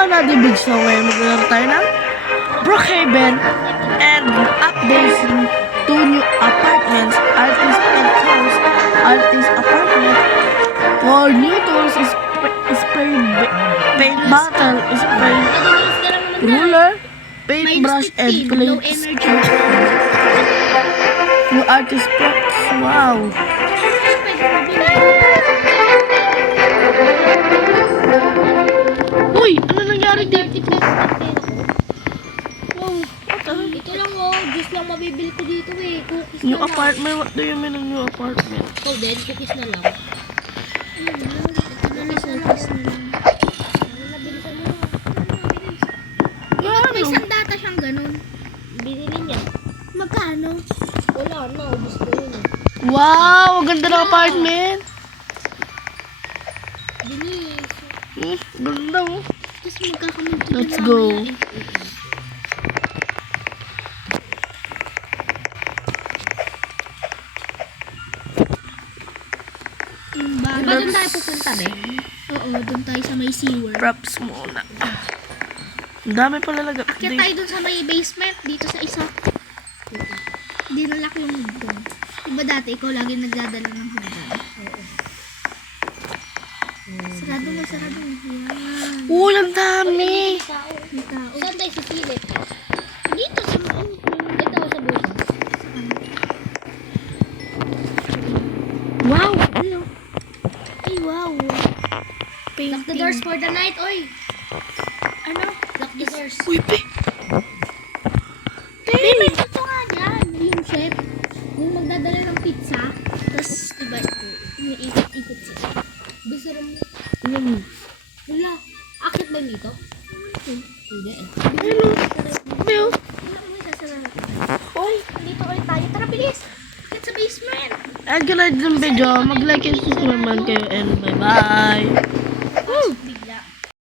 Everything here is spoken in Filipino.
another video. So ngayon maglalaro tayo ng Brookhaven and updating 2 new apartments, artist penthouse, artist apartment, 4 new tools, spray paint bottle, spray ruler, paintbrush, and plates. New artist plots. Wow. Uy, ano nangyari dito? Wow, Ito lang juice lang mabibili ko dito eh. Cookies new na apartment. What do you mean ng new apartment? lang. Ikaw din, cookies na lang. Ito na lang, cookies na lang. Nabilisan mo. May isang data siyang ganun. Binili niya. Magkano? Wala na, ubus ko yun eh. Wow, ang ganda ng apartment. Binis. Ganda oh. Tapos magkakamit ko Let's go. Diba doon tayo pupunta be? Oo, doon tayo sa may seaworld. Props muna. Ang dami pala lagat. Akyat tayo doon sa may basement, dito sa isa. Hindi na laki yung hagdan. Diba dati ikaw lagi nagdadala ng hagdan? Oo. Sarado mo. Yan. Uy, ang dami. May tao. Saan tayo sisilip? Dito sa ito sa butas. Wow. Ay, wow. Lock the doors for the night, oy. Ano? Lock the doors. Uy, pe. Babe, may totoo nga dyan. Yung chef, yung magdadala ng pizza, tapos, diba, umiikot-ikot siya. Bisa rin mo. Wala. Akit ba dito? Hindi. Hello. Bill. Oy, dito ulit tayo. Tara, bilis. Akit sa basement. And kung like ng video, mag-like and subscribe naman kayo and bye-bye.